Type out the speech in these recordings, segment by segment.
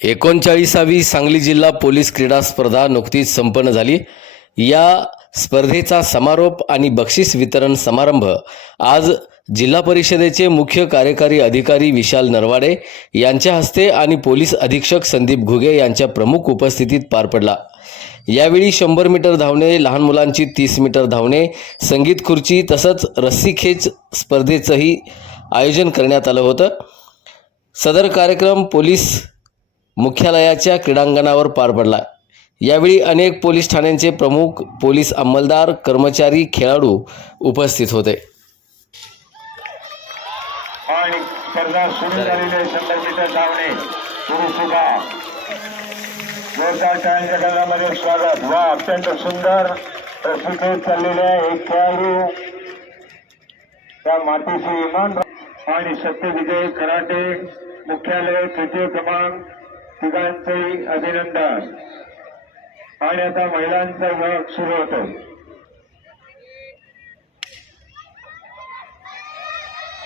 एकोणचाळीसावी सांगली जिल्हा पोलीस क्रीडा स्पर्धा नुकतीच संपन्न झाली. या स्पर्धेचा समारोप आणि बक्षीस वितरण समारंभ आज जिल्हा परिषदेचे मुख्य कार्यकारी अधिकारी विशाल नरवाडे यांच्या हस्ते आणि पोलीस अधीक्षक संदीप घुगे यांच्या प्रमुख उपस्थितीत पार पडला. यावेळी शंभर मीटर धावणे लहान मुलांची तीस मीटर धावणे संगीत खुर्ची तसंच रस्सीखेच स्पर्धेचंही आयोजन करण्यात आलं होतं. सदर कार्यक्रम पोलीस मुख्यालयाच्या क्रीडांगणावर पार पडला. यावेळी अनेक पोलीस ठाण्यांचे प्रमुख पोलीस अंमलदार कर्मचारी खेळाडू उपस्थित होते. आणि स्पर्धा सुरू झालेली आहे शंभर मीटर धावणे. सुरू सुद्धा. जोरदार टाळ्यांच्या स्वागत. वा अत्यंत सुंदर प्रसिद्ध चाललेल्या एक खेळाडू. त्या मातीचे इमान आणि सत्यविजय कराटे मुख्यालय तृतीय क्रमांक. तिघांचंही अभिनंदन. आणि आता महिलांचा विभाग सुरू होतो.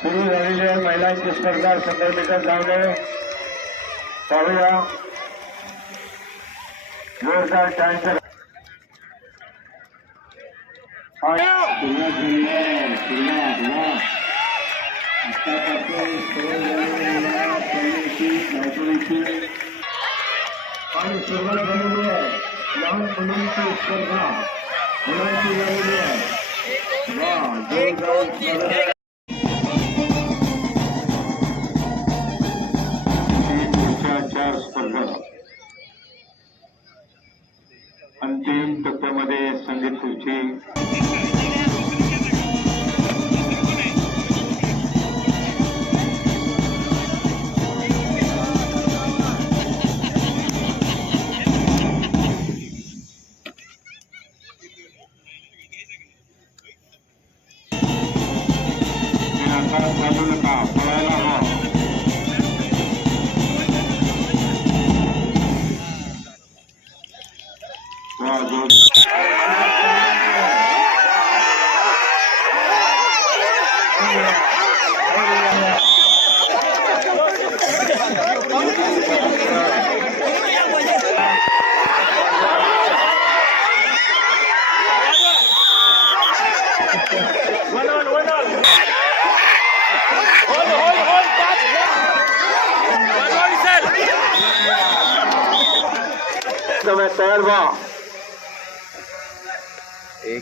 सुरू झालेली आहे महिलांची स्पर्धा शंभर मीटर धावणे. पाहूया. जोरदार टँकर. आणि सुरुवात आतापासून सुरू झालेली आहे पहिल्याची धावपळीची आणि सुरुवात झालेली आहे लहान मुलांची स्पर्धा मुलांची झालेली आहे वा para o local.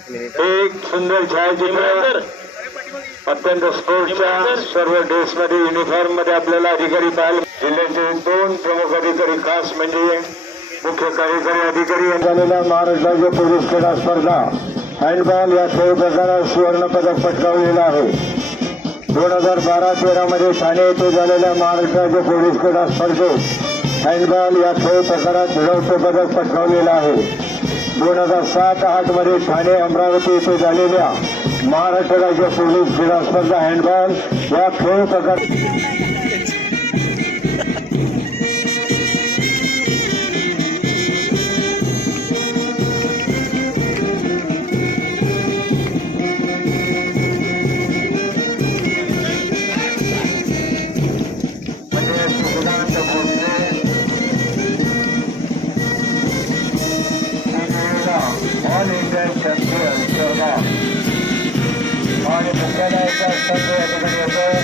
एक सुंदर छायाचित्र अत्यंत स्पोर्ट्सच्या सर्व ड्रेसमध्ये युनिफॉर्ममध्ये आपल्याला अधिकारी पाहायला जिल्ह्याचे दोन प्रमुख अधिकारी खास म्हणजे मुख्य कार्यकारी अधिकारी झालेल्या महाराष्ट्राच्या पोलीस क्रीडा स्पर्धा हँडबॉल या खेळ प्रकारात सुवर्ण पदक पटकावलेलं आहे. दोन हजार बारा तेरा मध्ये ठाणे येथे झालेल्या महाराष्ट्राच्या पोलीस क्रीडा स्पर्धेत हँडबॉल या खेळ प्रकारात रौप्य पदक पटकावलेलं आहे. दोन हजार सात आठमध्ये ठाणे अमरावती येथे झालेल्या महाराष्ट्र राज्य पोलीस क्रीडा स्पर्धा हँडबॉल या खेळ प्रकार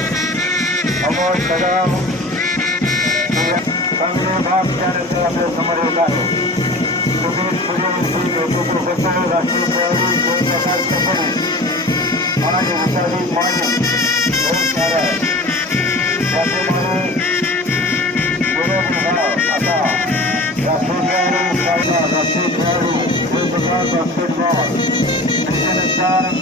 अमोल कदम चांगले भाग त्यानंतर आपल्यासमोर येत आहे सुधीर सूर्यवंशी नेतृत्व करतो राष्ट्रीय खेळाडू दोन प्रकार कबड्डी आणि उपाधी माने दोन सारा त्याप्रमाणे गुरु विभाग आता राष्ट्रीय खेळाडू स्पर्धा राष्ट्रीय खेळाडू वेगवेगळा बास्केटबॉल त्याच्यानंतर राष्ट्रीय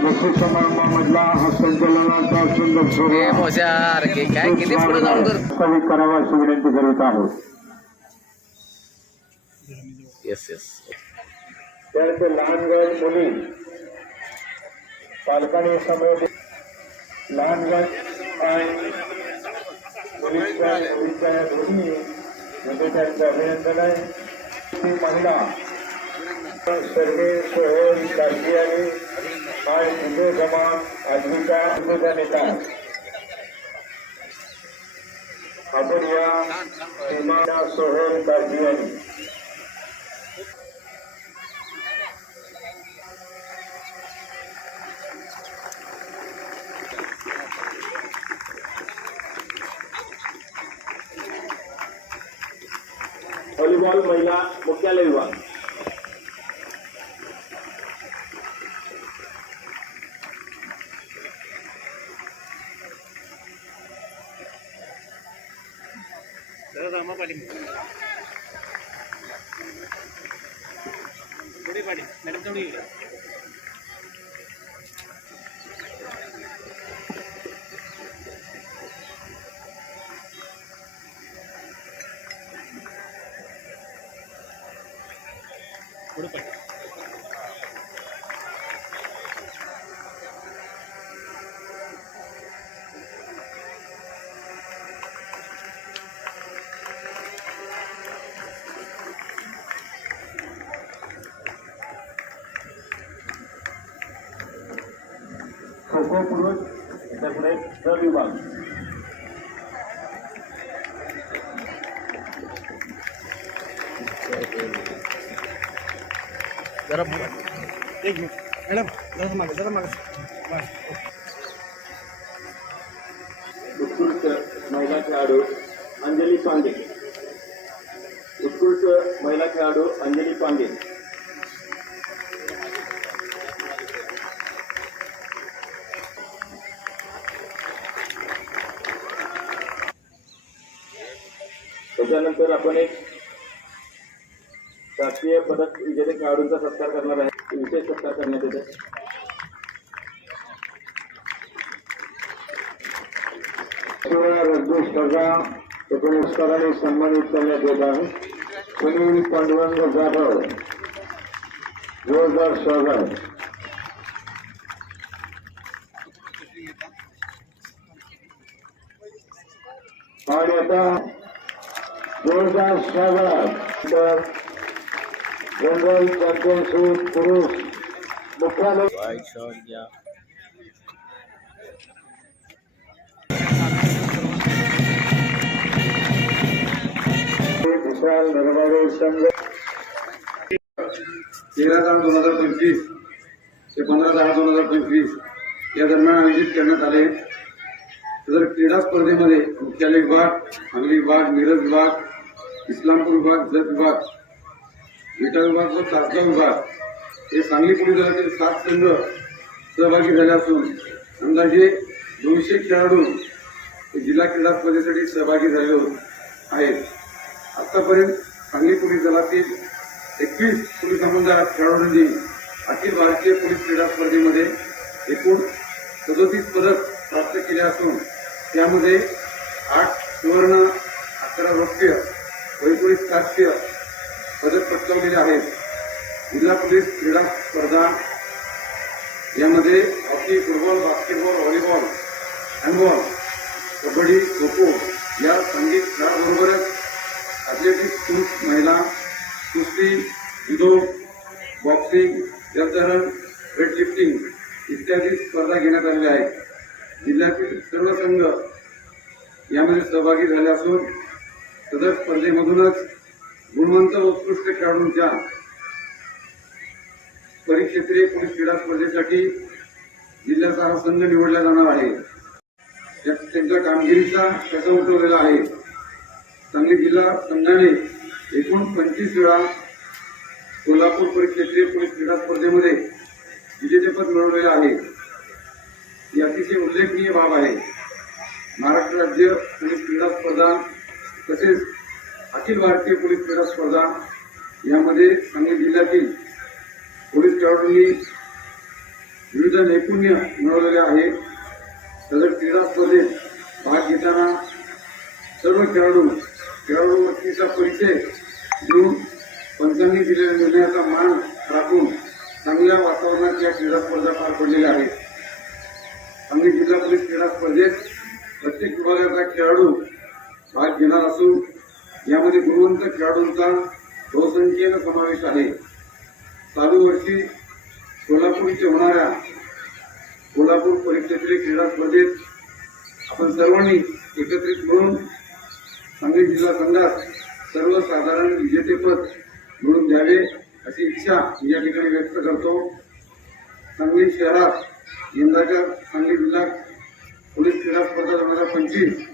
बक्षीस समारंभामधला हा संचलनाचा सुंदर सोहळा मोशार की काय किती पुढे जाऊन कर? प्रस्तावित करावा अशी विनंती करीत आहोत. येस येस त्यानंतर लहान गट मुली पालकांनी समोर लहान आणि मुलींच्या मुलींच्या या दोन्ही म्हणजे त्यांचं अभिनंदन आहे. ती महिला सर्वे सोहल दार्जियानी आणि हिंदू समाज आजीविका हिंदूचा नेता आपण या सीमा सोहळ काळजी व्हॉलीबॉल महिला मुख्यालय विभाग. खो खो पुरुष त्यापुढे द विभाग जरा एक मिनिट मॅडम जरा मागे जरा मागे उत्कृष्ट महिला खेळाडू अंजली पांडे उत्कृष्ट महिला खेळाडू अंजली पांडे त्याच्यानंतर आपण एक राष्ट्रीय पदक विजेते खेळाडूंचा सत्कार करणार आहे. विशेष सत्कार करण्यात स्पर्धा हे सुनील पांडुरंग जाधव जोरदार स्वागत आता जोरदार स्वागत जनरल चॅम्पियनशिप पुरुष मुख्यालय विशाल नरवाडे संघ तेरा दहा दोन हजार पंचवीस ते पंधरा दहा दोन हजार पंचवीस या दरम्यान आयोजित करण्यात आले तर क्रीडा स्पर्धेमध्ये मुख्यालय विभाग सांगली विभाग मिरज विभाग इस्लामपूर विभाग जत विभाग विटा विभाग व तासगाव विभाग हे सांगली पोलीस दलातील सात संघ सहभागी झाले असून अंदाजे दोनशे खेळाडू जिल्हा क्रीडा स्पर्धेसाठी सहभागी झाले आहेत. आतापर्यंत सांगली पोलीस दलातील एकवीस पोलीस खेळाडूंनी अखिल भारतीय पोलीस क्रीडा स्पर्धेमध्ये एकूण सदोतीस पदक प्राप्त केले असून त्यामध्ये आठ सुवर्ण अकरा रौप्य एकोणीस काश्य पदक पटकावलेले आहेत. जिल्हा पोलीस क्रीडा स्पर्धा यामध्ये hockey football basketball volleyball handball kabaddi kho kho या संगीत खेळाबरोबरच ॲथलेटिक्स पुरुष महिला कुस्ती जुदो बॉक्सिंग जलतरण वेटलिफ्टिंग इत्यादी स्पर्धा घेण्यात आलेल्या आहेत. जिल्ह्यातील सर्व संघ यामध्ये सहभागी झाले असून सदर स्पर्धेमधूनच गुणवंत व उत्कृष्ट खेळाडूंच्या परिक्षेत्रीय पोलीस क्रीडा स्पर्धेसाठी जिल्ह्याचा हा संघ निवडला जाणार आहे. त्या- त्यांच्या कामगिरीचा कसा उठवलेला आहे? सांगली जिल्हा संघाने एकूण पंचवीस वेळा कोल्हापूर परिक्षेत्रीय पोलीस क्रीडा स्पर्धेमध्ये विजेतेपद मिळवलेलं आहे. ही अतिशय उल्लेखनीय बाब आहे. महाराष्ट्र राज्य पोलीस क्रीडा स्पर्धा तसेच अखिल भारतीय पोलीस क्रीडा स्पर्धा यामध्ये सांगली जिल्ह्यातील पोलीस खेळाडूंनी विविध नैपुण्य मिळवलेले आहे. तसंच क्रीडा स्पर्धेत भाग घेताना सर्व खेळाडू खेळाडू व्यक्तीचा परिचय देऊन पंचांनी दिलेल्या निर्णयाचा मान राखून चांगल्या वातावरणात या क्रीडा स्पर्धा पार पडलेल्या आहेत. सांगली जिल्हा पोलीस क्रीडा स्पर्धेत प्रत्येक विभागाचा खेळाडू भाग घेणार असून यामध्ये गुणवंत खेळाडूंचा बहुसंख्येनं समावेश आहे. चालू वर्षी कोल्हापूर इथे होणाऱ्या कोल्हापूर परिक्षेत्रीय क्रीडा स्पर्धेत आपण सर्वांनी एकत्रित मिळून सांगली जिल्हा संघात सर्वसाधारण विजेतेपद म्हणून द्यावे अशी इच्छा या ठिकाणी व्यक्त करतो. सांगली शहरात यंदाच्या सांगली जिल्हा पोलीस क्रीडा स्पर्धा दोन हजार पंचवीस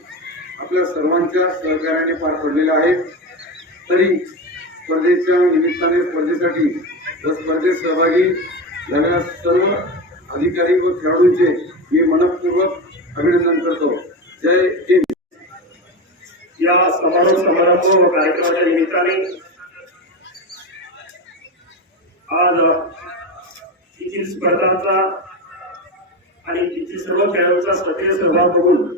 आपल्या सर्वांच्या सहकार्याने पार पडलेल्या आहेत तरी स्पर्धेच्या निमित्ताने स्पर्धेसाठी व स्पर्धेत सहभागी झालेल्या सर्व अधिकारी व खेळाडूंचे मी मनपूर्वक अभिनंदन करतो. जय हिंद. या समारोह समारंभ व कार्यक्रमाच्या निमित्ताने आज येथील स्पर्धांचा आणि येथील सर्व खेळाडूंचा सक्रिय सहभाग बघून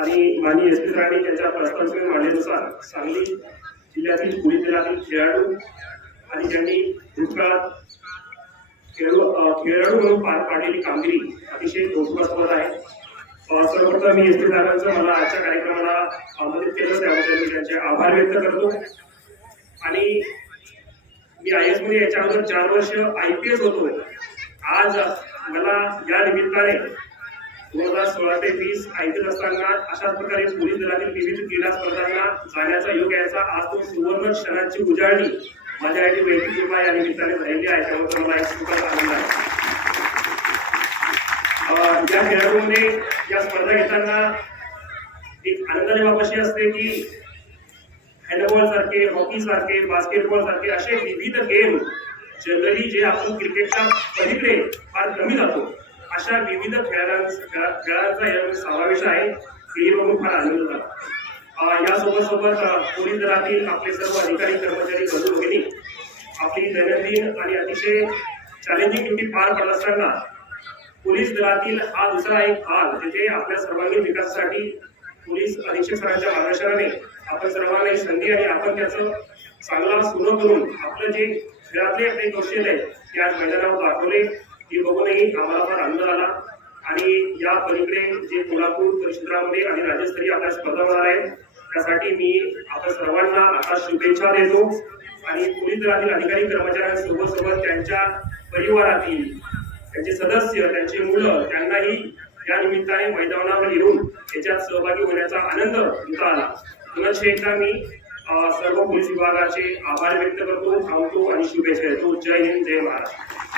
आणि माननीय एस पी राणे यांच्या प्रस्तावित मांडण्यानुसार सांगली जिल्ह्यातील पोलीस दलातील खेळाडू आणि ज्यांनी भूतकाळात खेळू खेळाडू म्हणून पार पाडलेली कामगिरी अतिशय कौतुकास्पद आहे. सर्वप्रथम मी एस पी दादांचं मला आजच्या कार्यक्रमाला आमंत्रित केलं त्याबद्दल मी त्यांचे आभार व्यक्त करतो. आणि मी आय एसमध्ये याच्या अगोदर चार वर्ष आय पी एस होतो. आज मला या निमित्ताने दोन हजार सोळा ते वीस ऐकत असताना अशाच प्रकारे पोलीस दलातील विविध क्रीडा स्पर्धांना जाण्याचा योग यायचा. आज तो सुवर्ण क्षणांची उजाळणी माझ्यासाठी वैयक्तिक कृपा या निमित्ताने झालेली आहे. त्याबद्दल मला एक सुखद आनंद आहे. अं, या खेळाडूमध्ये या स्पर्धा घेताना एक आनंदाची बाब अशी असते की हँडबॉल सारखे हॉकी सारखे बास्केटबॉल सारखे असे विविध गेम जनरली जे आपण क्रिकेटच्या पलीकडे फार कमी जातो. अशा विविध खेळांचा खेळांचा यामध्ये समावेश आहे. हेही बघून फार आनंद झाला. यासोबत सोबत पोलीस दलातील आपले सर्व अधिकारी कर्मचारी बंधू भगिनी आपली दैनंदिन आणि अतिशय चॅलेंजिंग ड्युटी पार पडत असताना पोलीस दलातील हा दुसरा एक भाग जिथे आपल्या सर्वांगीण विकासासाठी पोलीस अधीक्षक सरांच्या मार्गदर्शनाने आपण सर्वांना ही संधी आणि आपण त्याचं चांगला सुरू करून आपलं जे खेळातले आपले कौशल्य आहे ते आज मैदानावर दाखवले. हे बघूनही आम्हाला फार आनंद आला. आणि या पलीकडे जे कोल्हापूर क्षेत्रामध्ये आणि राज्यस्तरीय आपल्या स्पर्धा होणार आहे त्यासाठी मी आपल्या सर्वांना आता शुभेच्छा देतो. आणि पोलीस दलातील अधिकारी कर्मचाऱ्यांसोबत सोबत त्यांच्या परिवारातील त्यांचे सदस्य त्यांचे मुलं त्यांनाही या निमित्ताने मैदानावर येऊन त्याच्यात सहभागी होण्याचा आनंद घेता आला. पुनश एकदा मी सर्व पोलीस विभागाचे आभार व्यक्त करतो थांबतो आणि शुभेच्छा देतो. जय हिंद जय महाराष्ट्र.